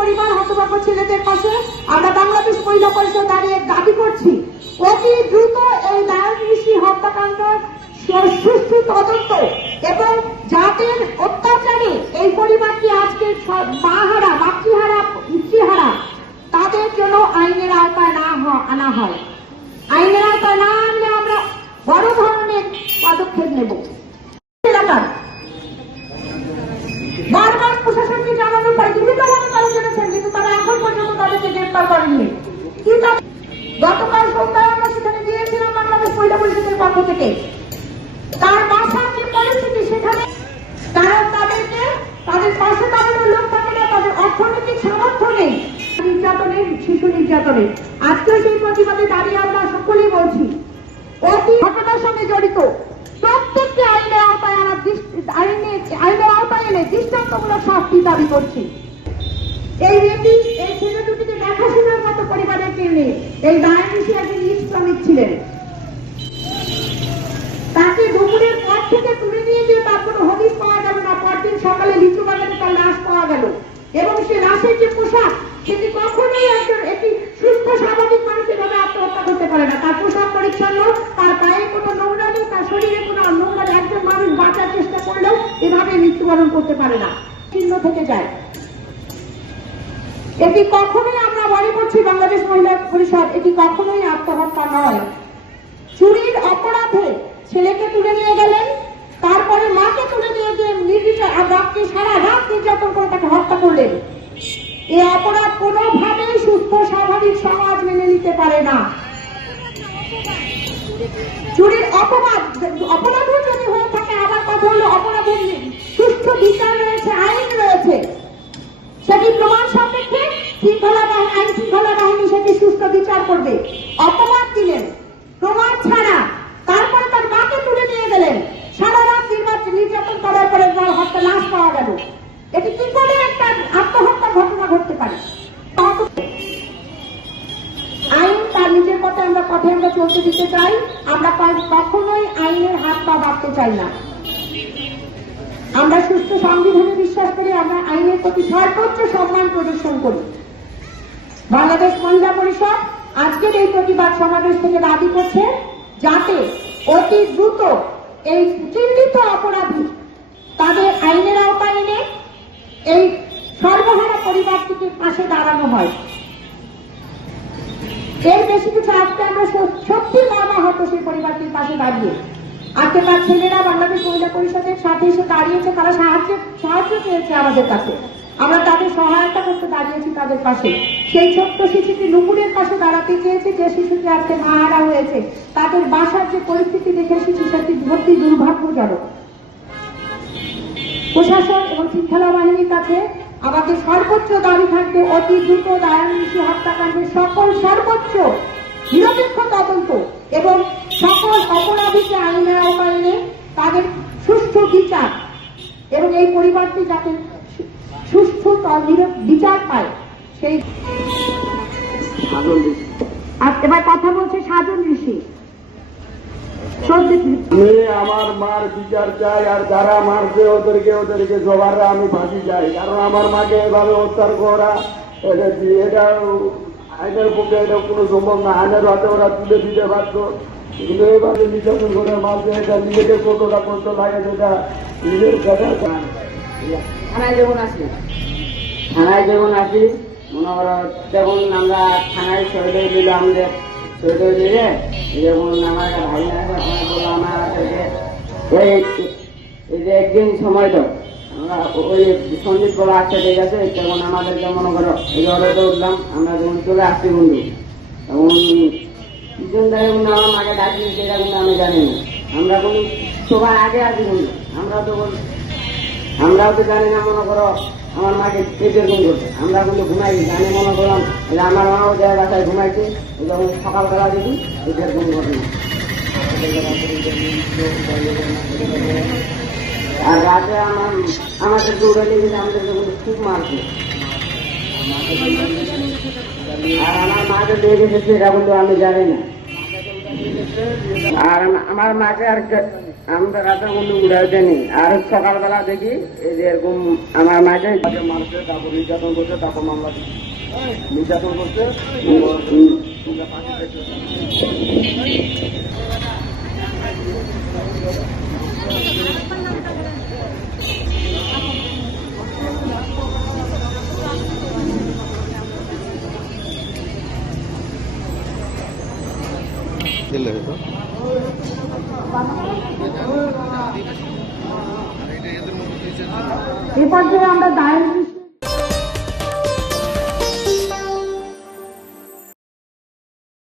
পরিবার হতভাগ্য ছেলেদের পাশে আমরা বাংলাদেশ মহিলা পরিষদ দাঁড়িয়ে দাবি করছি অতি দ্রুত এই নারায়ণ ঋষি হত্যাকাণ্ডের সুষ্ঠু তদন্ত এবং যাদের অত্যাচারে এই পরিবারটি আজকে মাহারা মাতৃহারা পিতৃহারা তাদের জন্য আইনের আওতায় না আনা হয়। আইনের আওতায় না আনলে আমরা বড় ধরনের পদক্ষেপ নেব। এলাকার বারবার প্রশাসনকে জানানোর পরে বিভিন্নভাবে তারা জেনেছেন, কিন্তু তারা এখন পর্যন্ত তাদেরকে গ্রেপ্তার করেননি। কিন্তু গতকাল সন্ধ্যায় আমরা সেখানে গিয়েছিলাম বাংলাদেশ মহিলা পরিষদের পক্ষ থেকে। তার বাসার যে পরিস্থিতি, সেখানে তারা তাদেরকে তাদের পাশে তাদের লোক থাকে না, তাদের অর্থনৈতিক সামর্থ্য নেই। নির্যাতনের, শিশু নির্যাতনের আজকেও সেই প্রতিবাদে দাঁড়িয়ে আমরা সকলেই বলছি অতি ঘটনার সঙ্গে জড়িত প্রত্যেককে আইনের আওতায় এনে দৃষ্টান্তমূলক শাস্তি দাবি করছি। এই রেডি এই ছেলে দুটিকে দেখাশোনার মতো পরিবারের কেউ নেই। এই নারায়ণ ঋষি একজন নিজ শ্রমিক ছিলেন। তাকে দুপুরের পর থেকে তুলে নিয়ে গিয়ে তার কোনো হদিস পাওয়া গেল না। পরদিন সকালে লিচু বাগানে তার লাশ পাওয়া গেল এবং সে লাশের যে পোশাক, সেটি কখনোই একটি সুস্থ স্বাভাবিক মানুষ এভাবে আত্মহত্যা করতে পারে না। তার পোশাক পরিচ্ছন্ন, তার পায়ে কোনো নোংরা নেই, তার শরীরে কোনো নোংরা নেই। একজন মানুষ বাঁচার চেষ্টা করলেও এভাবে মৃত্যুবরণ করতে পারে না, চিহ্ন থেকে যায়। এটি কখনোই, আমরা মনে করছি বাংলাদেশ মহিলা পরিষদ, এটি কখনোই আত্মহত্যা নয়। চুরির অপরাধে ছেলেকে তুলে নিয়ে গেলেন, তারপরে মাকে তুলে নিয়ে গিয়ে নির্বিচার সারা রাত নির্যাতন করে তাকে হত্যা করলেন। এই অপরাধ কোনোভাবেই সুস্থ স্বাভাবিক সমাজ মেনে নিতে পারে না। চুরির অপরাধও যদি হয়ে থাকে, আমার কথা হলো অপরাধের সুষ্ঠু বিচার রয়েছে, আইন রয়েছে, সেটি প্রমাণ সাপেক্ষে আইন শৃঙ্খলা বাহিনী সেটি সুস্থ বিচার করবে। অপরাধ দিলেন প্রমাণ ছাড়া, তারপরে তার মাকে তুলে নিয়ে গেলেন, সারা রাত নির্যাতন করার পরে হত্যা লাশ পাওয়া গেল। এটি কি করে একটা আত্মহত্যার ঘটনা ঘটতে পারে? আইন তার নিজের পথে আমরা চলতে দিতে চাই। আমরা কখনোই আইনের হাত পা বাড়তে চাই না। আমরা সুস্থ সংবিধানে বিশ্বাস করি, আমরা আইনের প্রতি সর্বোচ্চ সম্মান প্রদর্শন করি। বাংলাদেশ মহিলা পরিষদ আজকের এই প্রতিবাদ সমাবেশ থেকে দাবি করছে যাতে অতি দ্রুত এই চিহ্নিত অপরাধী তাদের আইনের আওতায় এনে এই সর্বহারা পরিবারটিকে পাশে দাঁড়ানো হয়। এর বেশি কিছু আজকে আমরা সত্যি মর্মাহত সেই পরিবারটির পাশে দাঁড়িয়ে। আজকে তার ছেলেরা বাংলাদেশ মহিলা পরিষদের সাথে এসে দাঁড়িয়েছে, তারা সাহায্য চেয়েছে আমাদের কাছে, আমরা তাদের সহায়তা করতে দাঁড়িয়েছি তাদের পাশে। সেই ছোট্ট শিশুটি নুপুরের পাশে দাঁড়াতে চেয়েছে, যে শিশুটি আজকে মাহারা হয়েছে। তাদের বাসার যে পরিস্থিতি দেখে শিশুটি ভর্তি দুর্ভাগ্যজনক। প্রশাসন এবং শৃঙ্খলা বাহিনীর কাছে আমাদের সর্বোচ্চ দাবি থাকবে অতি দ্রুত নারায়ণ ঋষি হত্যাকাণ্ডের সর্বোচ্চ নিরপেক্ষ তদন্ত এবং সকল অপরাধীকে আইনের আওতায় এনে তাদের সুষ্ঠু বিচার, এবং এই পরিবারটি যাতে সুষ্ঠু বিচার পায় সেই। আর এবার কথা বলছে সাজন ঋষি। আমি আমার মার বিচার চাই, আর যারা মারছে ওদেরকে জবারে আমি ফাঁসি চাই। কারণ আমার মাকে এভাবে হত্যা করা, এটা আইনের পক্ষে এটা কোনো সম্ভব না। আইনের হাতে ওরা তুলে দিতে পারত, কিন্তু এভাবে নির্যাতন করে মারছে, এটা নিজেকে কতটা কষ্ট লাগে সেটা নিজের কথা। থানায় যেমন আসি মনে করো, যেমন আমরা থানায় শহীদ দিল, আমাদের শহীদ দিলে যেমন আমার একটা ভাই না বললো আমার এই যে একদিন সময় তো আমরা ওই সঞ্জিত বলা আসছে, ঠিক আছে, তেমন আমাদেরকে মনে করো এই অর্ডারটা উঠলাম, আমরা যখন চলে আসছি বন্ধু, তখন দুজন ধরে বন্ধু আমার মাকে ডাকি, সেটা কিন্তু আমি জানি না। আমরা কোনো সবার আগে আসি বন্ধু, আমরাও তো জানি না। মনে করো আমার মাকে এরকম করছে, আমরা কিন্তু ঘুমাই জানি, মনে করলাম আমার মাও যারা বাসায় ঘুমাইছে, যখন সকালবেলা দেখি এরকম ঘটনা। আর রাতে আমাদেরকে উড়ে নিয়ে গেলে আমাদেরকে কিন্তু খুব মারছে। আর আমার মাকে দিয়ে গেছে সেটা কিন্তু আমি জানি না। আর আমার মাকে আর আমরা রাতের বন্ধু উড়াই দেনি, আর সকালবেলা দেখি এই যে এরকম আমার মাঝে আগে মারছে, তারপর নির্যাতন করছে, তারপর মামলা দিচ্ছে। নির্যাতন করছে, ফাঁসি দেখছে। এ পর্যায়ে আমরা দায়ের